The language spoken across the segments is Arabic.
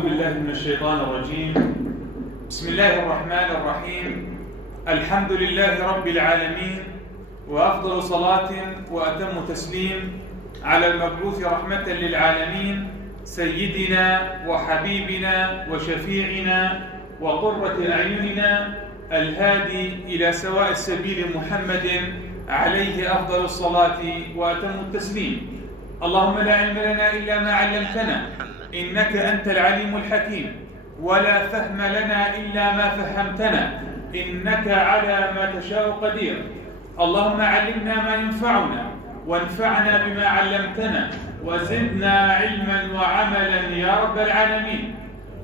أعوذ بالله من الشيطان الرجيم. بسم الله الرحمن الرحيم. الحمد لله رب العالمين، وأفضل صلاة وأتم تسليم على المبعوث رحمة للعالمين سيدنا وحبيبنا وشفيعنا وقرة أعيننا الهادي إلى سواء السبيل محمد عليه أفضل الصلاة وأتم التسليم. اللهم لا علم لنا إلا ما علمتنا إنك أنت العليم الحكيم، ولا فهم لنا إلا ما فهمتنا إنك على ما تشاء قدير. اللهم علمنا ما ينفعنا وانفعنا بما علمتنا وزدنا علما وعملا يا رب العالمين.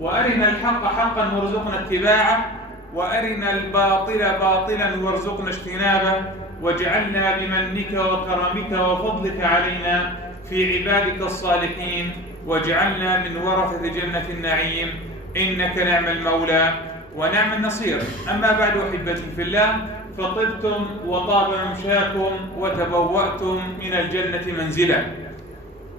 وأرنا الحق حقا وارزقنا اتباعه، وأرنا الباطل باطلا وارزقنا اجتنابه، واجعلنا بمنك وكرمك وفضلك علينا في عبادك الصالحين، واجعلنا من ورثة جنة النعيم، إنك نعم المولى ونعم النصير. أما بعد أحبتي في الله، فطبتم وطاب ممشاكم وتبوأتم من الجنة منزلا.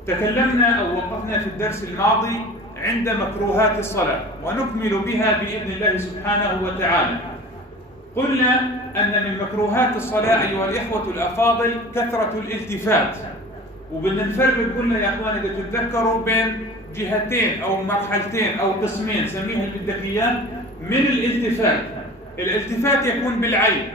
تكلمنا أو وقفنا في الدرس الماضي عند مكروهات الصلاة، ونكمل بها بإذن الله سبحانه وتعالى. قلنا أن من مكروهات الصلاة أيها الإخوة الأفاضل كثرة الالتفات، وبدنا نفرق قلنا يا أخوان إذا تتذكروا بين جهتين أو مرحلتين أو قسمين سميها اللي بدك إياه من الالتفات. الالتفات يكون بالعين،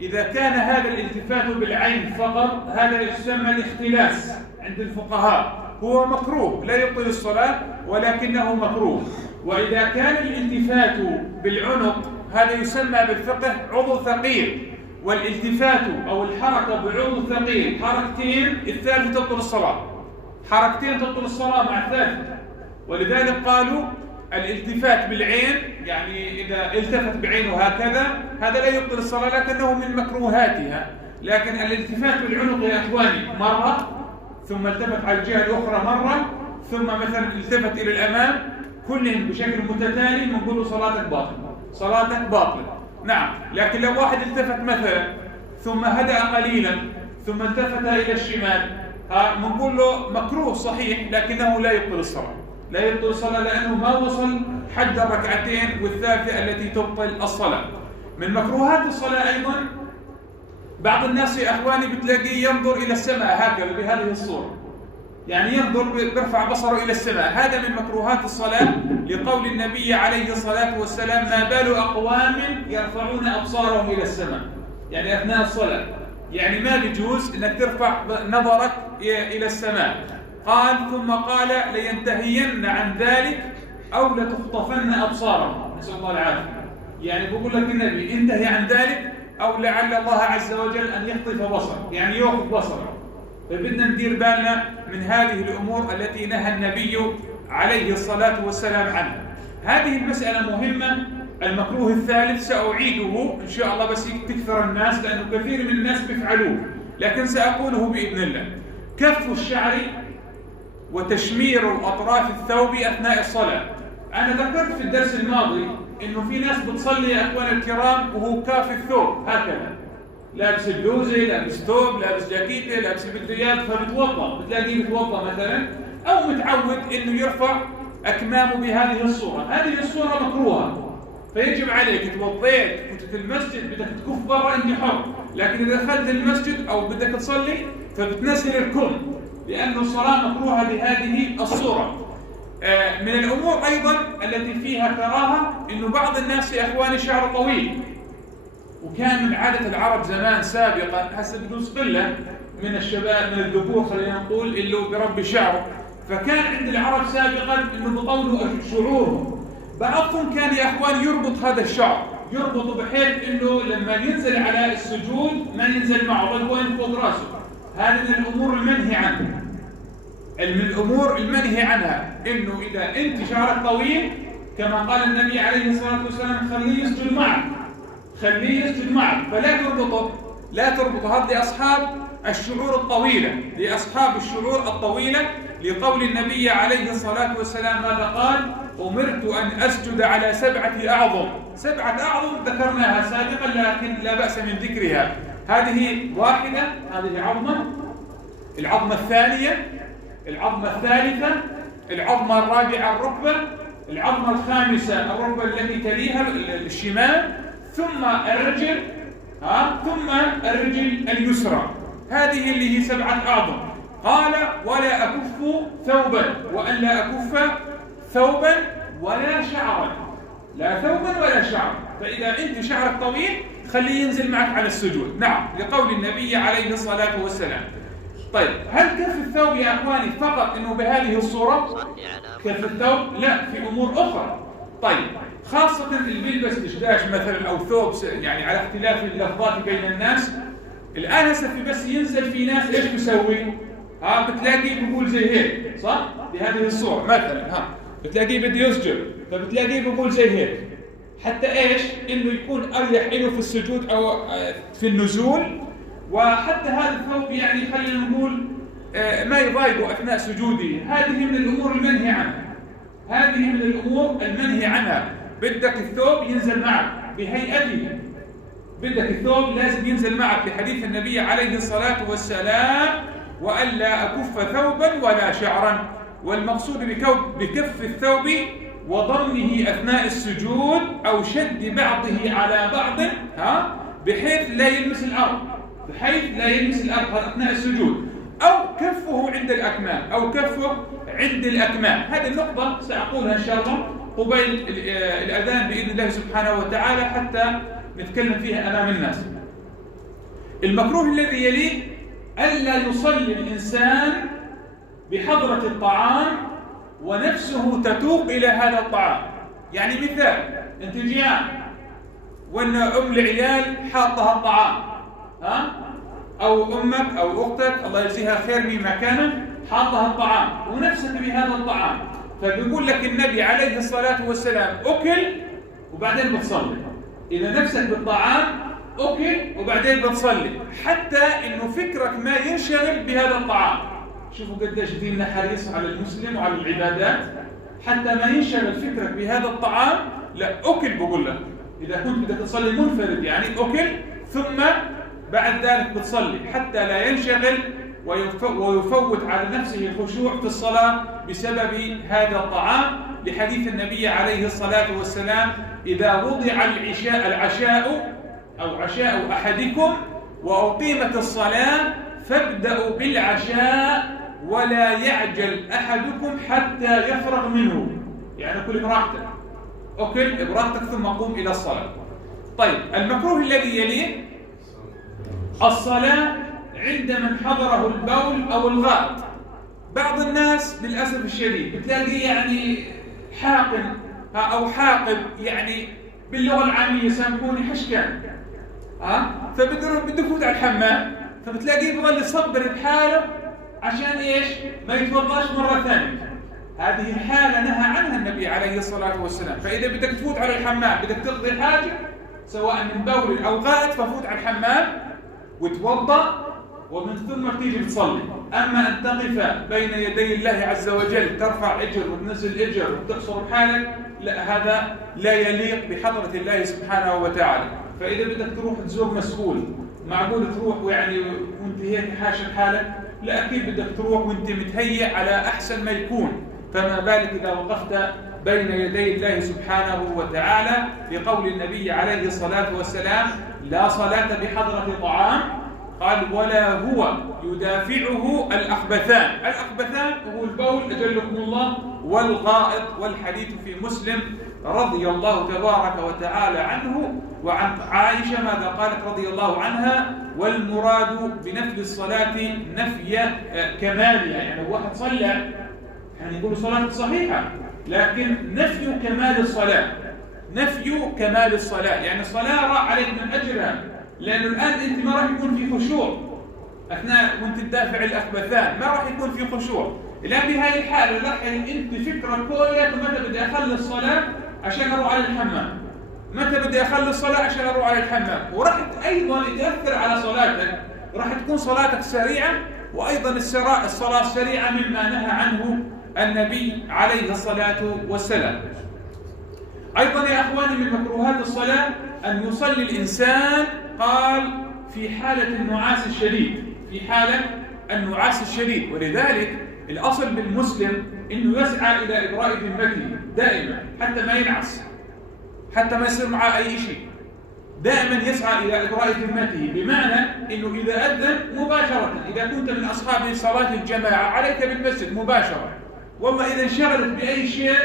إذا كان هذا الالتفات بالعين فقط هذا يسمى الاختلاس عند الفقهاء، هو مكروه لا يبطل الصلاة ولكنه مكروه. وإذا كان الالتفات بالعنق هذا يسمى بالفقه عضو ثقيل، والالتفات أو الحركة بعضو ثقيل حركتين الثالثة تبطل الصلاة، حركتين تبطل الصلاة مع الثالثة. ولذلك قالوا الالتفات بالعين، يعني إذا التفت بعينه هكذا هذا لا يبطل الصلاة لكنه من مكروهاتها. لكن الالتفات بالعنق يا أخواني مرة، ثم التفت على الجهة الأخرى مرة، ثم مثلا التفت إلى الأمام، كلهم بشكل متتالي بنقول صلاتك باطلة، صلاتك باطلة. نعم، لكن لو واحد التفت مثلا ثم هدأ قليلا ثم التفت إلى الشمال بنقول له مكروه صحيح لكنه لا يبطل الصلاة، لا يبطل الصلاة لأنه ما وصل حد الركعتين والثالثة التي تبطل الصلاة. من مكروهات الصلاة أيضا بعض الناس يا أخواني بتلاقيه ينظر إلى السماء هكذا بهذه الصورة، يعني ينظر بيرفع بصره إلى السماء، هذا من مكروهات الصلاة لقول النبي عليه الصلاة والسلام: ما بال أقوام يرفعون أبصارهم إلى السماء، يعني أثناء الصلاة، يعني ما بيجوز أنك ترفع نظرك إلى السماء. قال ثم قال: لينتهين عن ذلك أو لتخطفن أبصارهم، نسأل الله العافية. يعني بقول لك النبي انتهي عن ذلك أو لعل الله عز وجل أن يخطف بصرك، يعني يأخذ بصرك. فبدنا ندير بالنا من هذه الأمور التي نهى النبي عليه الصلاة والسلام عنها. هذه المسألة مهمة. المكروه الثالث سأعيده إن شاء الله بس تكثر الناس، لأنه كثير من الناس بيفعلوه، لكن سأقوله بإذن الله: كف الشعر وتشمير أطراف الثوب أثناء الصلاة. أنا ذكرت في الدرس الماضي إنه في ناس بتصلي يا أخوان الكرام وهو كاف الثوب هكذا، لابس البلوزة، لابس ثوب، لابس جاكيته، لابس البدريات، فبتوضأ بتلاقيه بتوضأ مثلا، أو متعود إنه يرفع أكمامه بهذه الصورة. هذه الصورة مكروهة، فيجب عليك توضيت كنت في المسجد بدك تكف برا أنت حر، لكن إذا دخلت المسجد أو بدك تصلي فبتنزل الكم، لأن الصلاة مكروهة بهذه الصورة. من الأمور أيضا التي فيها كراهة إنه بعض الناس يا إخواني شعره طويل، وكان من عادة العرب زمان سابقا، هسه بدوس قلة من الشباب من الذكور خلينا نقول اللي بربي شعره، فكان عند العرب سابقا إنه بطولوا شعورهم. بعضهم كان يا إخواني يربط هذا الشعر، يربط بحيث إنه لما ينزل على السجود ما ينزل معه بل هو ينفض راسه. هذه من الأمور المنهي عنها، من الأمور المنهي عنها إنه إذا أنت شعرك طويل كما قال النبي عليه الصلاة والسلام: خليه يسجد معك، خليه يسجد معك، فلا تربطه، لا تربطه. هذا لأصحاب الشعور الطويلة، لأصحاب الشعور الطويلة، لقول النبي عليه الصلاة والسلام ماذا قال: أمرت أن أسجد على 7 أعظم. 7 أعظم ذكرناها سابقا لكن لا بأس من ذكرها. هذه واحدة، هذه عظمة، العظمة الثانية، العظمة الثالثة، العظمة الرابعة الركبة، العظمة الخامسة الركبة التي تليها الشمال، ثم الرجل، ثم الرجل اليسرى. هذه اللي هي 7 أعظم. قال ولا أكف ثوبا، وأن لا أكف ثوبا ولا شعرا، لا ثوبا ولا شعر. فإذا أنت شعرك طويل خليه ينزل معك على السجود. نعم، لقول النبي عليه الصلاة والسلام. طيب، هل كف الثوب يا أخواني فقط أنه بهذه الصورة كف الثوب؟ لا، في أمور أخرى. طيب، خاصة اللي بيلبس دشداش مثلا أو ثوب، يعني على اختلاف اللفظات بين الناس. الآن هسه في بس ينزل في ناس إيش بيسوي؟ بتلاقيه بيقول زي هيك، صح؟ بهذه الصورة مثلا، بتلاقيه بده يسجد، فبتلاقيه بيقول زي هيك، حتى إيش؟ إنه يكون أريح له في السجود أو في النزول. وحتى هذا الثوب يعني خلينا نقول ما يضايقه أثناء سجوده. هذه من الأمور المنهي عنها، هذه من الأمور المنهي عنها. بدك الثوب ينزل معك بهيئته، بدك الثوب لازم ينزل معك لحديث النبي عليه الصلاة والسلام وألا أكف ثوبا ولا شعرا. والمقصود بكف الثوب وضمه أثناء السجود أو شد بعضه على بعض بحيث لا يلمس الأرض، بحيث لا يلمس الأرض أثناء السجود، أو كفه عند الأكمام، أو كفه عند الأكمام. هذه النقطة سأقولها إن شاء الله قبيل الأذان بإذن الله سبحانه وتعالى حتى نتكلم فيها أمام الناس. المكروه الذي يليه ألا يصلي الإنسان بحضرة الطعام ونفسه تتوق إلى هذا الطعام. يعني مثال، أنت جيعان وأن أم العيال حاطها الطعام، أو أمك أو أختك الله يجزيها خير مما كان حاطها الطعام ونفسك بهذا الطعام، فبيقول لك النبي عليه الصلاة والسلام أكل وبعدين بتصلي. إذا نفسك بالطعام أكل وبعدين بتصلي، حتى إنه فكرك ما ينشغل بهذا الطعام. شوفوا قديش ديننا حريص على المسلم وعلى العبادات، حتى ما ينشغل فكرك بهذا الطعام. لا، أكل بقول لك. إذا كنت بدك تصلي منفرد يعني أكل، ثم بعد ذلك بتصلي، حتى لا ينشغل ويفوت على نفسه الخشوع في الصلاة بسبب هذا الطعام، لحديث النبي عليه الصلاة والسلام إذا وضع العشاء أو عشاء أحدكم وأقيمت الصلاة فابدأوا بالعشاء ولا يعجل أحدكم حتى يفرغ منه. يعني كل براحتك، أكل براحتك ثم قوم إلى الصلاة. طيب، المكروه الذي يليه الصلاة عند من حضره البول أو الغائط. بعض الناس للأسف الشديد بتلاقيه يعني حاقن أو حاقب، يعني باللغة العامية يسمونه حشكان، فبده يفوت على الحمام، فبتلاقيه بضل يصبر بحاله عشان إيش؟ ما يتوضاش مرة ثانية. هذه الحالة نهى عنها النبي عليه الصلاة والسلام. فإذا بدك تفوت على الحمام، بدك تقضي حاجة سواء من بول أو غائط، ففوت على الحمام وتوضأ ومن ثم تيجي بتصلي. أما أن تقف بين يدي الله عز وجل ترفع أجر وتنزل أجر وتقصر حالك، لا، هذا لا يليق بحضرة الله سبحانه وتعالى. فإذا بدك تروح تزور مسؤول، معقول تروح ويعني وانت هيك حاشر حالك؟ لا، أكيد بدك تروح وانت متهيئ على أحسن ما يكون، فما بالك إذا وقفت بين يدي الله سبحانه وتعالى، لقول النبي عليه الصلاة والسلام لا صلاة بحضرة طعام، قال ولا هو يدافعه الأخبثان. الأخبثان هو البول أجلكم الله والغائط، والحديث في مسلم رضي الله تبارك وتعالى عنه وعن عائشة ماذا قالت رضي الله عنها: والمراد بنفي الصلاة نفي كمالها. يعني واحد صلى يعني يقول صلاة صحيحة، لكن نفي كمال الصلاة، نفي كمال الصلاة، يعني الصلاة راح عليك من أجرها، لأنه الآن أنت ما راح يكون في خشوع أثناء وأنت تدافع الأخبثان، ما راح يكون في خشوع. الآن بهذه الحالة راح أنت فكرة كلها متى بدي أخلص الصلاة عشان أروح على الحمام، متى بدي أخلص الصلاة عشان أروح على الحمام، وراح أيضا يؤثر على صلاتك، راح تكون صلاتك سريعة، وأيضا الصلاة السريعة مما نهى عنه النبي عليه الصلاة والسلام. أيضا يا أخواني من مكروهات الصلاة أن يصلي الإنسان قال في حالة النعاس الشديد، في حالة النعاس الشديد. ولذلك الأصل بالمسلم إنه يسعى إلى إبراء ذمته دائما، حتى ما ينعس، حتى ما يصير معه أي شيء، دائما يسعى إلى إبراء ذمته، بمعنى إنه إذا أذن مباشرة، إذا كنت من أصحاب صلاة الجماعة عليك بالمسجد مباشرة. والله إذا انشغلت بأي شيء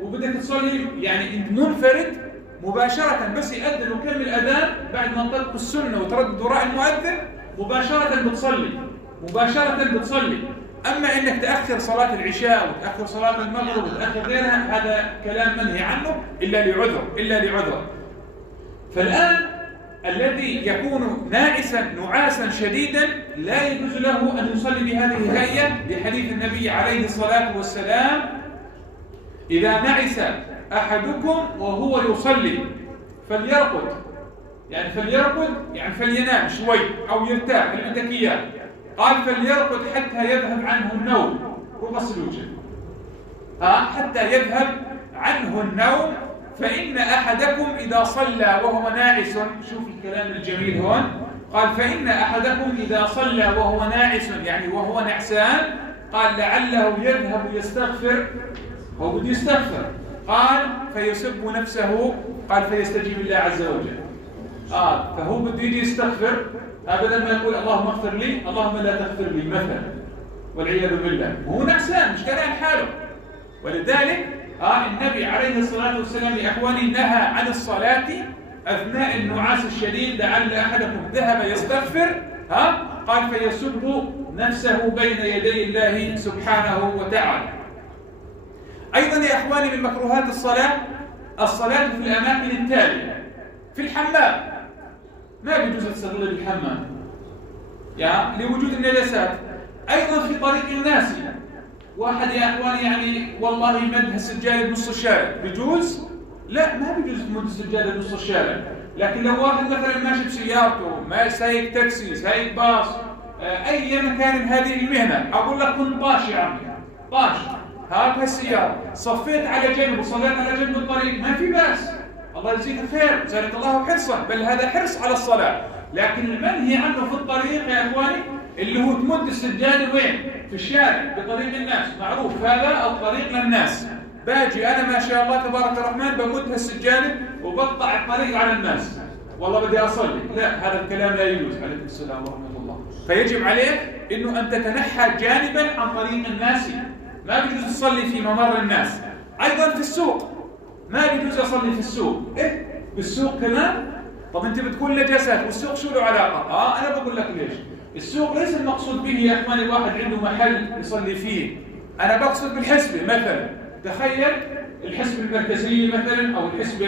وبدك تصلي يعني أنت منفرد، مباشرة بس يأذن وكمل أذان، بعد ما انطلق السنة وتردد وراء المؤذن مباشرة بتصلي، مباشرة بتصلي. أما إنك تأخر صلاة العشاء وتأخر صلاة المغرب وتأخر غيرها، هذا كلام منهي عنه إلا لعذر. فالآن الذي يكون نعاسا شديدا لا يجوز له أن يصلي بهذه الهيئة، لحديث النبي عليه الصلاة والسلام: إذا نعس أحدكم وهو يصلي فليرقد، يعني فلينام شوي أو يرتاح عندك إياه. قال فليرقد حتى يذهب عنه النوم، حتى يذهب عنه النوم، فإن أحدكم إذا صلى وهو ناعس، شوف الكلام الجميل هون، قال فإن أحدكم إذا صلى وهو ناعس، يعني وهو نعسان، قال لعله يذهب يستغفر، هو بده يستغفر، قال فيسب نفسه، قال فيستجيب الله عز وجل. فهو بده يجي يستغفر، بدل ما يقول اللهم اغفر لي، اللهم لا تغفر لي مثلا، والعياذ بالله، وهو نعسان مش كان حاله. ولذلك النبي عليه الصلاة والسلام يا إخواني نهى عن الصلاة أثناء النعاس الشديد، لعل أحدكم ذهب يستغفر، قال فيسب نفسه بين يدي الله سبحانه وتعالى. أيضا يا إخواني من مكروهات الصلاة في الأماكن التالية: في الحمام، ما بيجوز تصلي بالحمام لوجود النجاسات. أيضا في طريق الناس، واحد يا إخواني يعني والله يمد السجادة بنص الشارع، بيجوز؟ لا، ما بيجوز تمد السجادة بنص الشارع. لكن لو واحد مثلا ماشي بسيارته، ما سايق تاكسي، سايق باص، أي مكان هذه المهنة، أقول لك كن طاش يا عمي، طاش، هات هالسيارة، صفيت على جنب وصليت على جنب الطريق، ما في بأس، الله يجزيك الخير، زادك الله حرصا، بل هذا حرص على الصلاة. لكن المنهي عنه في الطريق يا إخواني اللي هو تمد السجادة وين؟ في الشارع بطريق الناس، معروف هذا الطريق للناس، باجي أنا ما شاء الله تبارك الرحمن بمد السجادة وبقطع الطريق على الناس، والله بدي أصلي، لا، هذا الكلام لا يجوز. عليكم السلام ورحمة الله. فيجب عليك إنه أن تتنحى جانبا عن طريق الناس، ما بيجوز تصلي في ممر الناس. أيضا في السوق ما بيجوز أصلي في السوق. بالسوق كمان؟ طب أنت بتقول نجاسات والسوق شو له علاقة؟ أنا بقول لك ليش. السوق ليس المقصود به يا أخواني واحد عنده محل يصلي فيه، أنا بقصد بالحسبة مثلا. تخيل الحسبة المركزية مثلا أو الحسبة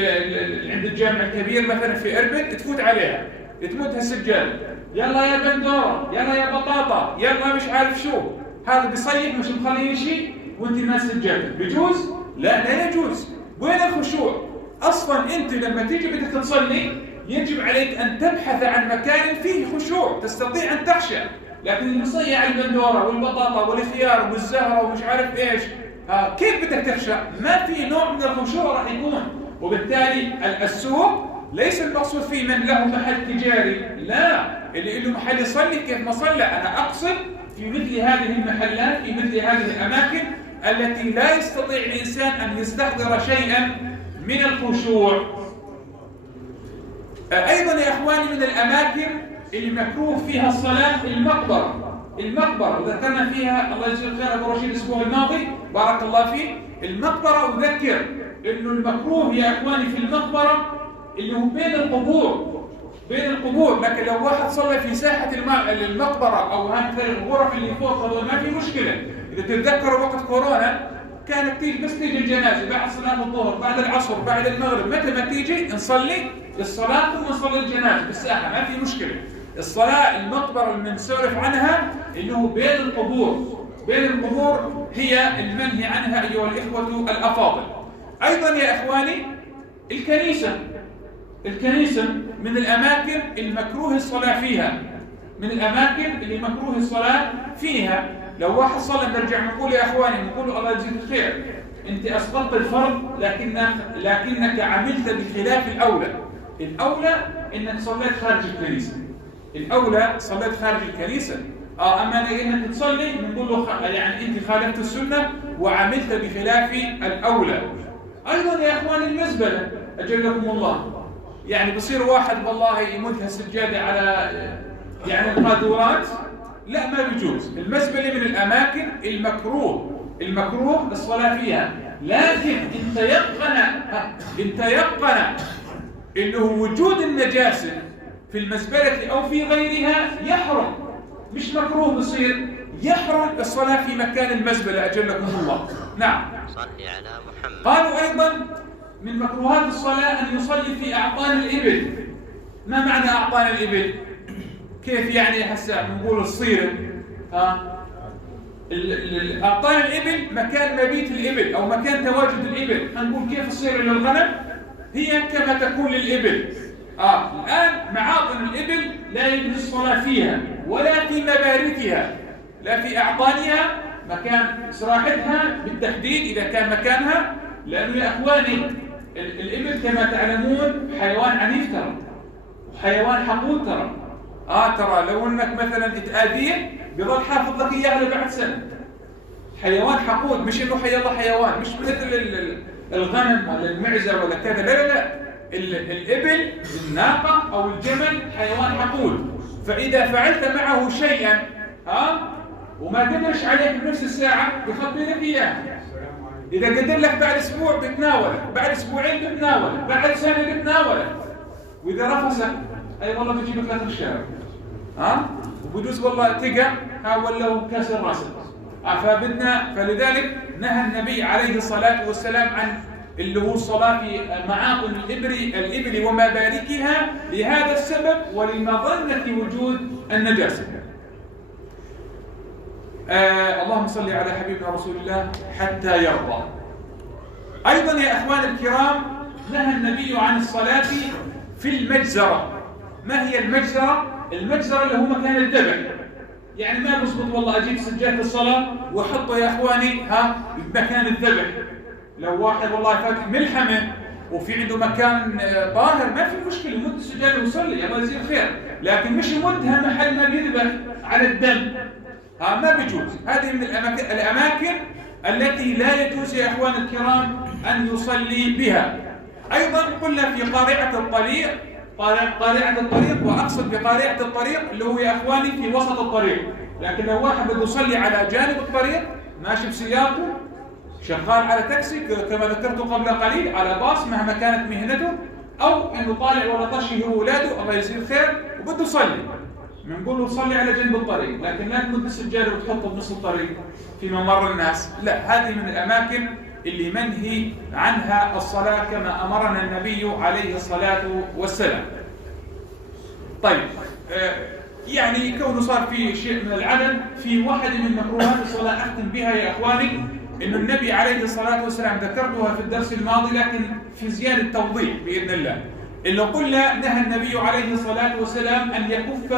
عند الجامع الكبير مثلا في أربد، تفوت عليها تمدها السجادة، يلا يا بندورة، يلا يا بطاطا، يلا مش عارف شو، هذا بيصيح مش مخليه شيء وانت ماسك السجادة، بيجوز؟ لا يجوز. وين الخشوع؟ أصلا أنت لما تيجي بدك تصلي يجب عليك أن تبحث عن مكان فيه خشوع تستطيع أن تخشى. لكن اللي يصيح البندورة والبطاطا والخيار والزهرة ومش عارف إيش، كيف بدك تخشى؟ ما في نوع من الخشوع راح يكون. وبالتالي السوق ليس المقصود فيه من له محل تجاري، لا، اللي له محل يصلي كيف ما صلى. أنا أقصد في مثل هذه المحلات، في مثل هذه الأماكن التي لا يستطيع الإنسان أن يستحضر شيئا من الخشوع. أيضا يا إخواني من الأماكن اللي مكروه فيها الصلاة المقبرة، وذكرنا فيها الله يجزيه الخير أبو رشيد الأسبوع الماضي بارك الله فيه. المقبرة أذكر إنه المكروه يا إخواني في المقبرة اللي هو بين القبور، لكن لو واحد صلى في ساحة المقبرة أو مثلا الغرف اللي فوق هذول ما في مشكلة. إذا تتذكروا وقت كورونا كانت تيجي الجنازة بعد صلاة الظهر، بعد العصر، بعد المغرب، متى ما تيجي نصلي الصلاة ثم نصلي الجنازة بالساحة، ما في مشكلة. الصلاة المقبرة اللي بنسولف عنها إنه بين القبور هي المنهي عنها أيها الإخوة الأفاضل. أيضا يا إخواني الكنيسة من الأماكن المكروه الصلاة فيها، لو واحد صلى نرجع نقول يا إخواني، نقول الله يجزيك الخير، أنت أسقطت الفرض لكنك عملت بخلاف الأولى إنك صليت خارج الكنيسة. أما إنك تصلي بنقول له يعني أنت خالفت السنة وعملت بخلاف الأولى. أيضا يا إخواني المزبلة أجلكم الله، يعني بصير واحد والله يمدها السجادة على يعني القاذورات، لا ما بيجوز. المزبلة من الأماكن المكروه الصلاة فيها، لكن إن تيقن إنه وجود النجاسة في المزبلة أو في غيرها يحرم، مش مكروه بصير يحرم الصلاة في مكان المزبلة أجلكم الله. نعم. صلي على محمد. قالوا أيضا من مكروهات الصلاة أن يصلي في أعطان الإبل. ما معنى أعطان الإبل؟ كيف يعني هسه بنقول الصيرة؟ أعطان الإبل مكان مبيت الإبل أو مكان تواجد الإبل. هنقول كيف الصيرة للغنم هي كما تكون للإبل. الآن معاطن الإبل لا يجوز الصلاة فيها ولا في مباركها، لا في أعطانها مكان استراحتها بالتحديد إذا كان مكانها، لأنه يا أخواني الإبل كما تعلمون حيوان عنيف ترى، وحيوان حقود ترى. ترى لو أنك مثلا تتآذيه بيظل حافظ لك إياه لبعد سنة. حيوان حقود، مش إنه حي الله حيوان، مش مثل الغنم ولا المعزة ولا كذا، لا. الإبل الناقة أو الجمل حيوان حقود، فإذا فعلت معه شيئا وما قدرش عليك بنفس الساعة بيخبي لك إياه. إذا قدر لك بعد أسبوع بتناولك، بعد أسبوعين بتناولك، بعد سنة بتناولك، وإذا رفسك أي والله بتجيب لك آخر الشارع وبدوس والله تقع ولا كسر راسك. فلذلك نهى النبي عليه الصلاة والسلام عن اللي هو الصلاة في معاطن الإبل ومباركها لهذا السبب ولمظنة وجود النجاسة. اللهم صل على حبيبنا رسول الله حتى يرضى. أيضا يا أخوان الكرام نهى النبي عن الصلاة في المجزرة. ما هي المجزرة؟ المجزرة اللي هو مكان الذبح. يعني ما بصبط والله أجيب سجادة الصلاة وحطه يا أخواني بمكان الذبح. لو واحد والله فاتح ملحمة وفي عنده مكان طاهر ما في مشكلة، يمد السجادة ويصلي الله يجزيه خير، لكن مش يمدها محل ما بيذبح على الدم، ما بيجوز. هذه من الأماكن التي لا يجوز يا أخوان الكرام أن يصلي بها. أيضا قلنا في قارعة الطريق، وأقصد بقارعة الطريق اللي هو يا أخواني في وسط الطريق. لكن لو واحد بده يصلي على جانب الطريق ماشي بسيارته شغال على تاكسي كما ذكرت قبل قليل، على باص مهما كانت مهنته، أو إنه طالع ولا طشه ولاده الله يجزيه خير وبده يصلي، بنقول له صلي على جنب الطريق، لكن لا تمد السجادة وتحطه بنص الطريق في ممر الناس. لا، هذه من الأماكن اللي منهي عنها الصلاة كما أمرنا النبي عليه الصلاة والسلام. طيب يعني كونه صار في شيء من العدد في واحد من مكروهات الصلاة أختم بها يا إخواني، إنه النبي عليه الصلاة والسلام ذكرتها في الدرس الماضي لكن في زيادة توضيح بإذن الله. إنه قلنا نهى النبي عليه الصلاة والسلام أن يكف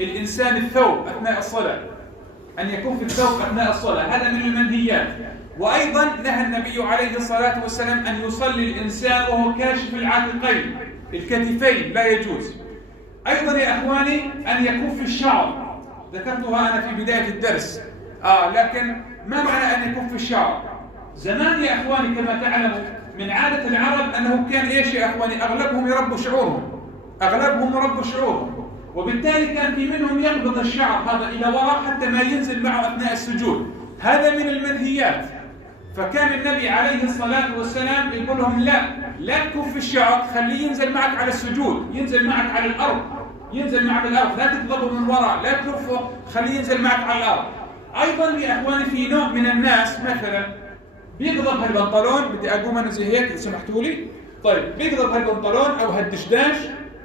الإنسان الثوب أثناء الصلاة، أن يكف الثوب أثناء الصلاة، هذا من المنهيات. وأيضا نهى النبي عليه الصلاة والسلام أن يصلي الإنسان وهو كاشف العاتقين الكتفين، لا يجوز. أيضا يا أخواني أن يكف الشعر، ذكرتها أنا في بداية الدرس، لكن ما معنى أن يكف الشعر؟ زمان يا أخواني كما تعلموا من عادة العرب أنه كان إيش يا أخواني؟ أغلبهم يربوا شعورهم، وبالتالي كان في منهم يقبض الشعر هذا إلى وراء حتى ما ينزل معه أثناء السجود، هذا من المنهيات. فكان النبي عليه الصلاة والسلام يقول لهم لا تكف الشعر، خليه ينزل معك على السجود، ينزل معك على الأرض، لا تقبضه من وراء، لا تكفه، خليه ينزل معك على الأرض. أيضا يا أخواني في نوع من الناس مثلا بيقضب هالبنطلون، بدي أقوم أنا زي هيك إذا سمحتوا لي، طيب بيقضب هالبنطلون أو هالدشداش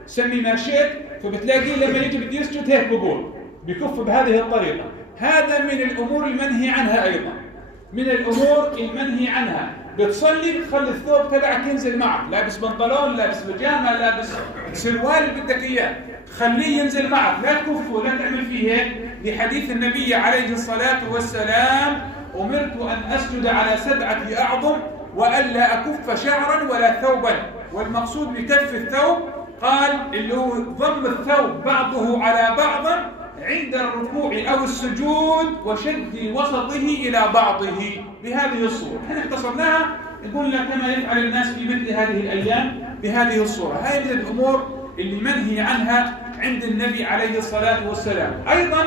سمي ماشيت، فبتلاقيه لما يجي بده يسجد هيك بقول بكف بهذه الطريقة. هذا من الأمور المنهي عنها، أيضا من الأمور المنهي عنها. بتصلي تخلي الثوب تبعك ينزل معك، لابس بنطلون، لابس بيجامة، لابس سروال اللي بدك إياه، خليه ينزل معك، لا تكفه، لا تعمل فيه هيك. لحديث النبي عليه الصلاة والسلام أمرت أن أسجد على 7 أعظم وألا أكف شعرا ولا ثوبا. والمقصود بكف الثوب قال اللي هو ضم الثوب بعضه على بعض عند الركوع أو السجود وشد وسطه إلى بعضه بهذه الصورة. احنا اختصرناها، قلنا كما يفعل الناس في مثل هذه الأيام بهذه الصورة. هذه من الأمور اللي منهي عنها عند النبي عليه الصلاة والسلام. أيضا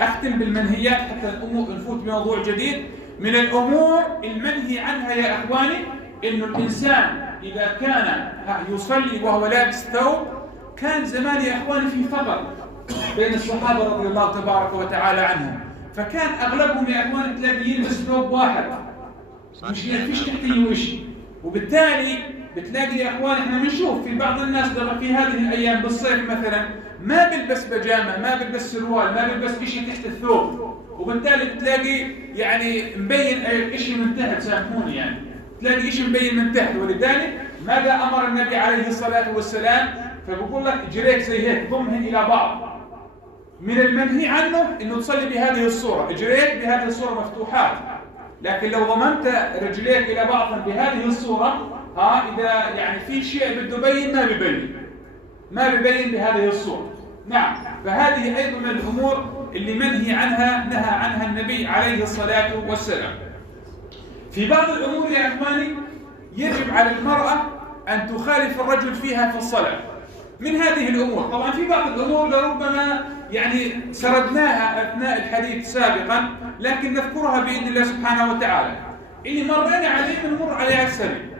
أختم بالمنهيات حتى الأمور نفوت بموضوع جديد. من الأمور المنهي عنها يا أخواني إنه الإنسان إذا كان يصلي وهو لابس ثوب، كان زمان يا أخواني في فقر بين الصحابة رضي الله تبارك وتعالى عنهم، فكان أغلبهم يا أخواني تلاقي يلبس ثوب واحد مش فيش تحتيه وشي، وبالتالي بتلاقي يا أخواني إحنا بنشوف في بعض الناس في هذه الأيام بالصيف مثلا ما بيلبس بيجامة، ما بيلبس سروال، ما بيلبس شيء تحت الثوب، وبالتالي بتلاقي يعني مبين شيء من تحت، سامحوني يعني تلاقي شيء مبين من تحت. ولذلك ماذا أمر النبي عليه الصلاة والسلام؟ فبقول لك اجريك زي هيك ضمهن إلى بعض. من المنهي عنه إنه تصلي بهذه الصورة، اجريك بهذه الصورة مفتوحات، لكن لو ضممت رجليك إلى بعض بهذه الصورة إذا يعني في شيء بده يبين ما بيبين بهذه الصورة. نعم، فهذه أيضا من الأمور اللي منهي عنها، نهى عنها النبي عليه الصلاة والسلام. في بعض الأمور يا أخواني يجب على المرأة أن تخالف الرجل فيها في الصلاة. من هذه الأمور طبعا في بعض الأمور لربما يعني سردناها أثناء الحديث سابقا، لكن نذكرها بإذن الله سبحانه وتعالى. اللي مرينا عليه بنمر عليها السريع.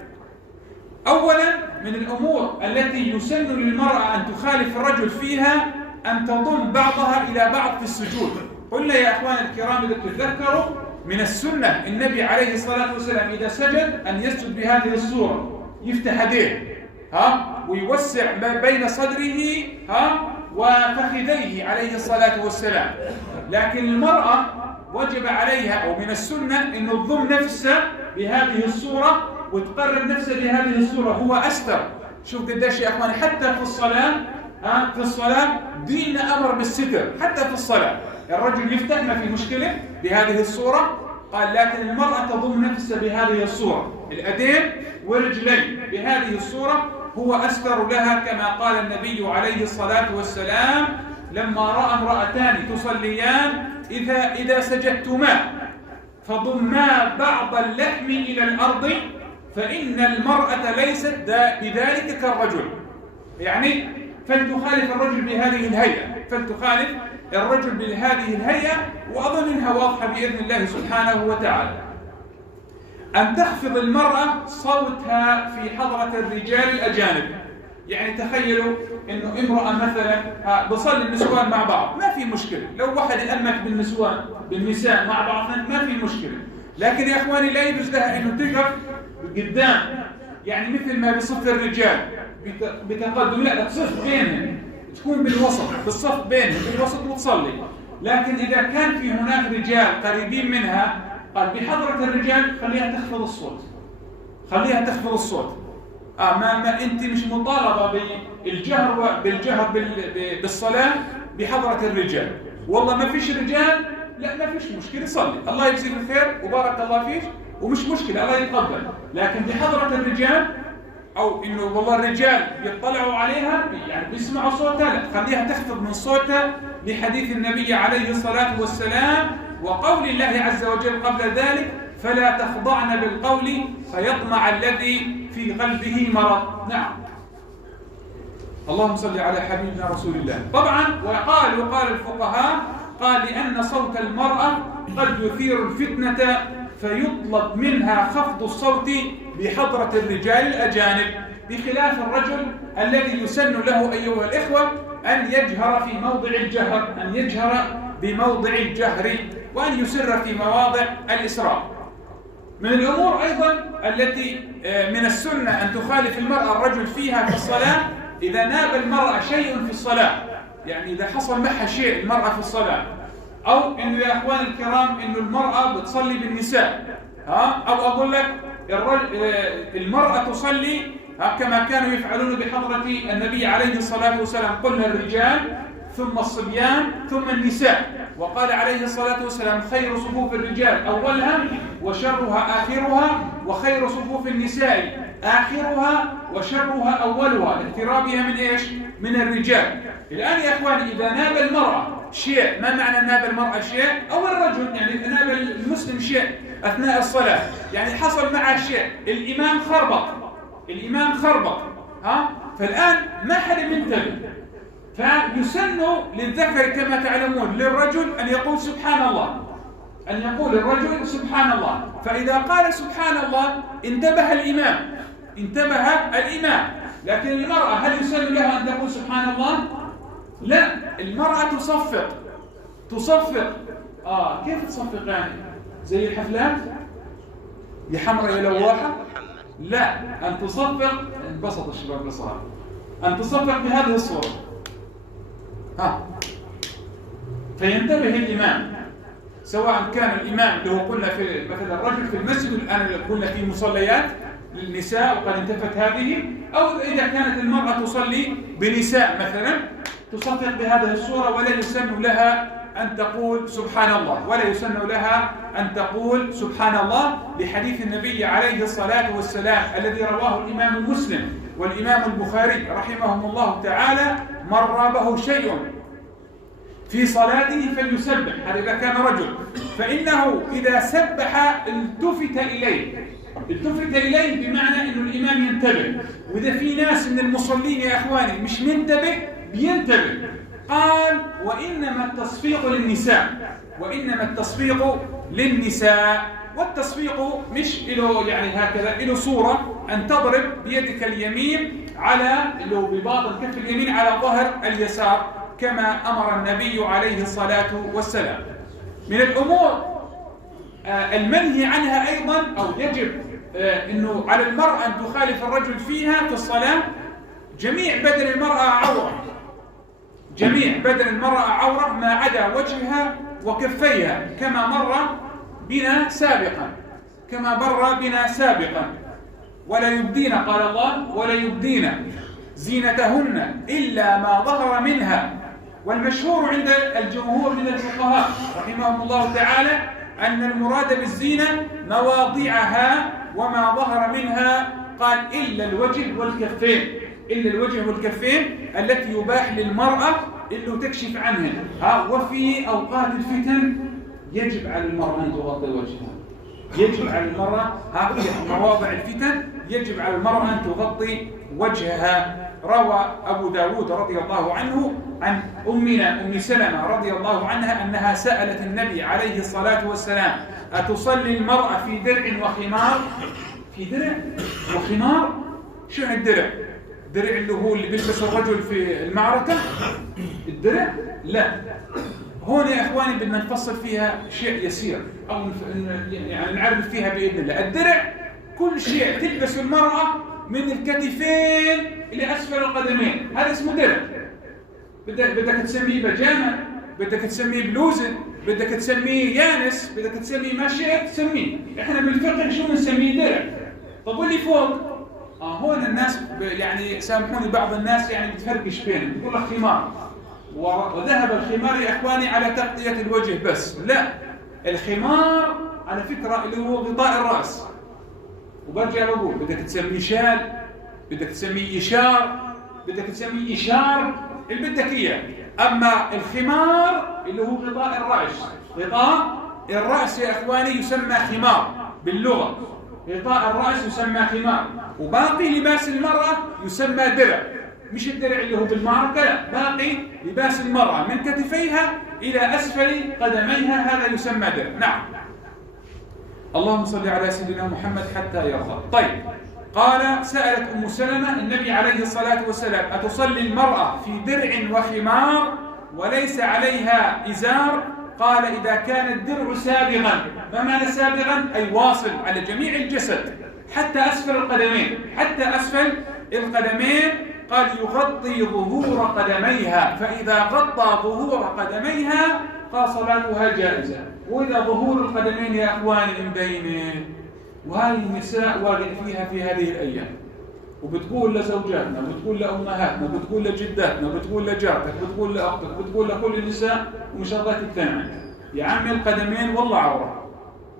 أولا من الأمور التي يسن للمرأة أن تخالف الرجل فيها أن تضم بعضها إلى بعض في السجود. قلنا يا أخوان الكرام إذا تتذكروا من السنة النبي عليه الصلاة والسلام إذا سجد أن يسجد بهذه الصورة، يفتح يديه ويوسع بين صدره وفخذيه عليه الصلاة والسلام. لكن المرأة وجب عليها أو من السنة أن تضم نفسها بهذه الصورة وتقرب نفسها بهذه الصورة، هو أستر. شوف قديش يا أخواني حتى في الصلاة في الصلاة ديننا أمر بالستر. حتى في الصلاة الرجل يفتح ما في مشكلة بهذه الصورة، قال لكن المرأة تضم نفسها بهذه الصورة، الأيدين والرجلين بهذه الصورة هو أستر لها، كما قال النبي عليه الصلاة والسلام لما رأى امرأتان تصليان إذا سجدتما فضما بعض اللحم إلى الأرض فإن المرأة ليست بذلك كالرجل. يعني فلتخالف الرجل بهذه الهيئة، وأظن أنها واضحة بإذن الله سبحانه وتعالى. أن تخفض المرأة صوتها في حضرة الرجال الأجانب. يعني تخيلوا أنه امرأة مثلا بصلي النسوان مع بعض ما في مشكلة، لو واحد أمك بالنساء مع بعض ما في مشكلة، لكن يا أخواني لا يجوز لها أنه تقف قدام، يعني مثل ما بصف الرجال بتقدم، لا تصف بينهم، تكون بالوسط، بالصف بينهم بالوسط وتصلي. لكن إذا كان في هناك رجال قريبين منها قال بحضرة الرجال خليها تخفض الصوت. ما أنت مش مطالبة بالجهر بالصلاة بحضرة الرجال. والله ما فيش رجال، لا ما فيش مشكلة، صلي الله يجزيك الخير وبارك الله فيك ومش مشكلة الله يتقبل. لكن بحضرة الرجال أو إنه والله الرجال يطلعوا عليها يعني بيسمعوا صوتها، لا خليها تخفض من صوتها لحديث النبي عليه الصلاة والسلام وقول الله عز وجل قبل ذلك فلا تخضعن بالقول فيطمع الذي في قلبه مرض. نعم، اللهم صل على حبيبنا رسول الله. طبعا قال الفقهاء قال لأن صوت المرأة قد يثير الفتنة فيطلب منها خفض الصوت بحضرة الرجال الأجانب، بخلاف الرجل الذي يسن له أيها الإخوة أن يجهر في موضع الجهر، أن يجهر بموضع الجهر وأن يسر في مواضع الإسراء. من الأمور أيضا التي من السنة أن تخالف المرأة الرجل فيها في الصلاة إذا ناب المرأة شيء في الصلاة، يعني إذا حصل معها شيء المرأة في الصلاة، أو إنه يا أخوان الكرام إنه المرأة بتصلي بالنساء، أو أقول لك المرأة تصلي كما كانوا يفعلون بحضرة النبي عليه الصلاة والسلام، قلنا الرجال ثم الصبيان ثم النساء، وقال عليه الصلاة والسلام خير صفوف الرجال أولها وشرها آخرها، وخير صفوف النساء آخرها وشرها أولها، لاقترابها من إيش؟ من الرجال. الآن يا إخواني إذا ناب المرأة شيء، ما معنى ناب المرأة شيء؟ أو الرجل يعني ناب المسلم شيء أثناء الصلاة، يعني حصل معه شيء، الإمام خربط فالآن ما حد منتبه، فيسن للذكر كما تعلمون للرجل أن يقول سبحان الله، أن يقول الرجل سبحان الله. فإذا قال سبحان الله انتبه الإمام. لكن المرأة هل يسن لها أن تقول سبحان الله؟ لا، المرأة تصفق. كيف تصفق يعني؟ زي الحفلات يا حمراء يا لواحة؟ لا، أن تصفق، انبسط الشباب بصراحة، أن تصفق بهذه الصورة فينتبه الإمام، سواء كان الإمام اللي هو قلنا في مثلا الرجل في المسجد، الآن قلنا في مصليات للنساء وقد انتفت هذه، أو إذا كانت المرأة تصلي بنساء مثلا تصفق بهذه الصورة، ولا يسن لها أن تقول سبحان الله، ولا يسن لها أن تقول سبحان الله، لحديث النبي عليه الصلاة والسلام الذي رواه الإمام مسلم والإمام البخاري رحمهم الله تعالى: من رابه شيء في صلاته فليسبح، هذا إذا كان رجل، فإنه إذا سبح التفت إليه بمعنى أنه الإمام ينتبه. وإذا في ناس من المصلين يا أخواني مش منتبه بينتبه. قال: وإنما التصفيق للنساء، والتصفيق مش له يعني هكذا، له صورة أن تضرب بيدك اليمين على اللي هو بباطن كف اليمين على ظهر اليسار كما أمر النبي عليه الصلاة والسلام. من الأمور المنهي عنها أيضا، أو يجب أنه على المرأة أن تخالف الرجل فيها في الصلاة، جميع بدن المرأة عورة ما عدا وجهها وكفيها كما مر بنا سابقا. ولا يبدين، قال الله: ولا يبدين زينتهن إلا ما ظهر منها. والمشهور عند الجمهور من الفقهاء رحمهم الله تعالى أن المراد بالزينة مواضعها وما ظهر منها، قال إلا الوجه والكفين التي يباح للمرأة إلا تكشف عنها. وفي أوقات الفتن يجب على المرأة أن تغطي وجهها، يجب على المرأة في مواضع الفتن يجب على المرأة أن تغطي وجهها. روى أبو داود رضي الله عنه عن أمنا أم سلمة رضي الله عنها أنها سألت النبي عليه الصلاة والسلام: أتصلي المرأة في درع وخمار؟ في درع وخمار؟ شو يعني الدرع؟ الدرع اللي هو اللي بيلبسه الرجل في المعركة؟ الدرع؟ لا. هون يا إخواني بدنا نفصل فيها شيء يسير، أو يعني نعرف فيها بإذن الله. الدرع كل شيء تلبس المرأة من الكتفين إلى أسفل القدمين، هذا اسمه درع. بدك تسميه بجامة، بدك تسميه بلوزة، بدك تسميه يانس، بدك تسميه ما شئت تسميه. إحنا بالفقه شو نسميه؟ درع. طب واللي فوق؟ هون الناس يعني سامحوني، بعض الناس يعني بتفرقش بينهم، بيقول لك خمار، وذهب الخمار يا إخواني على تغطية الوجه بس. لا، الخمار على فكرة اللي هو غطاء الرأس. وبرجع بقول بدك تسميه شال، بدك تسميه إشار، بدك تسميه إشار، اللي بدك إياه. أما الخمار اللي هو غطاء الرأس يا إخواني يسمى خمار باللغة، غطاء الرأس يسمى خمار. وباقي لباس المرأة يسمى درع، مش الدرع اللي هو بالمعركة، لا، باقي لباس المرأة من كتفيها إلى أسفل قدميها هذا يسمى درع. نعم. اللهم صل على سيدنا محمد حتى يرضى. طيب، قال: سألت أم سلمة النبي عليه الصلاة والسلام: أتصلي المرأة في درع وخمار وليس عليها إزار؟ قال: إذا كان الدرع سابغا. ما معنى سابغا؟ أي واصل على جميع الجسد حتى أسفل القدمين. قال: يغطي ظهور قدميها، فإذا غطى ظهور قدميها قال صلاتها جائزة. وإذا ظهور القدمين يا أخواني مبينة، وهذه النساء واقع فيها في هذه الأيام، وبتقول لزوجاتنا، بتقول لأمهاتنا، بتقول لجداتنا، بتقول لجارتك، بتقول لأختك، بتقول لكل النساء، ومش الله تقتنع. يا عمي القدمين والله عورة،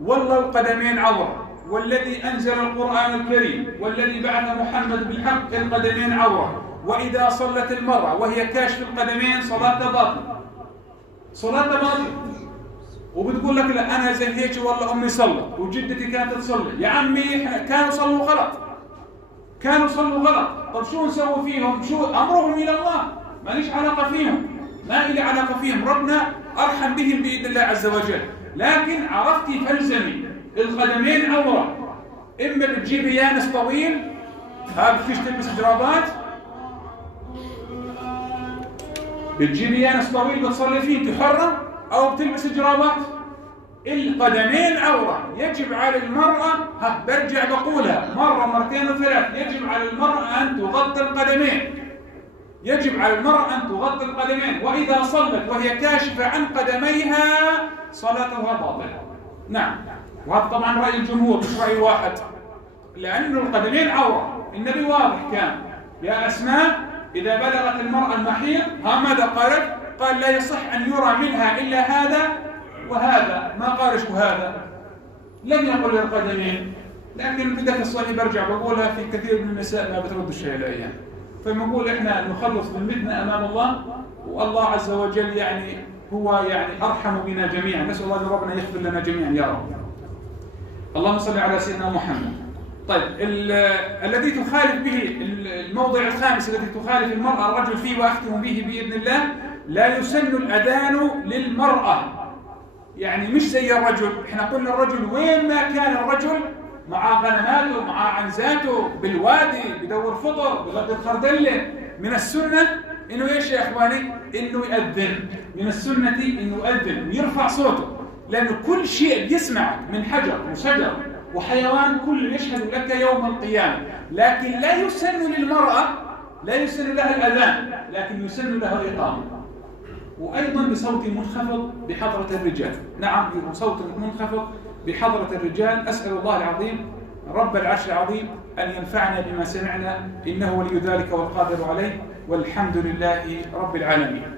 والله القدمين عورة، والذي أنزل القرآن الكريم والذي بعث محمد بالحق القدمين عورة. وإذا صلت المرأة وهي كاشف القدمين صلاتها باطلة، صلاتها باطلة. وبتقول لك لا أنا زي هيك والله أمي صلت وجدتي كانت تصلي. يا عمي كانوا يصلوا غلط، كانوا يصلوا غلط. طب شو نسوي فيهم؟ شو أمرهم إلى الله، ماليش علاقة فيهم، ما إلي علاقة فيهم، ربنا أرحم بهم بإذن الله عز وجل. لكن عرفتي فلزمي القدمين عورة، إما بتجيبي يانس طويل، بدكيش تلبس جرابات، بتجيبي يانس طويل بتصلي فيه انت حرة، أو بتلبس جرابات. القدمين عورة، يجب على المرأة، برجع بقولها مرة مرتين وثلاث، يجب على المرأة أن تغطي القدمين، يجب على المرأة أن تغطي القدمين. وإذا صلت وهي كاشفة عن قدميها صلاتها باطلة. نعم، وهذا طبعا رأي الجمهور مش رأي واحد، لأن القدمين عورة. النبي واضح كان: يا أسماء إذا بلغت المرأة المحيض ماذا قالت؟ قال: لا يصح أن يرى منها إلا هذا وهذا، ما قالش وهذا، لم يقل القدمين. لكن بدك الصحيح برجع بقولها في كثير من النساء ما بترد الشيء الأيام، فبنقول إحنا نخلص ذمتنا أمام الله، والله عز وجل يعني هو يعني أرحم بنا جميعا. نسأل الله أن ربنا يغفر لنا جميعا يا رب. اللهم صل على سيدنا محمد. طيب، الذي تخالف به الموضع الخامس الذي تخالف المرأة الرجل فيه، وأختم به بإذن الله: لا يسن الأذان للمرأة. يعني مش زي الرجل. احنا قلنا الرجل وين ما كان الرجل مع غنماته مع عنزاته بالوادي بدور فطر بغد الخردله، من السنة انه ايش يا اخواني؟ انه يأذن. من السنة انه يأذن ويرفع صوته، لانه كل شيء بيسمعك من حجر وشجر وحيوان كل يشهد لك يوم القيامة. لكن لا يسن للمرأة، لا يسن لها الأذان، لكن يسن لها الإقامة، وأيضا بصوت منخفض بحضرة الرجال. نعم، بصوت منخفض بحضرة الرجال. أسأل الله العظيم رب العرش العظيم أن ينفعنا بما سمعنا، إنه ولي ذلك والقادر عليه، والحمد لله رب العالمين.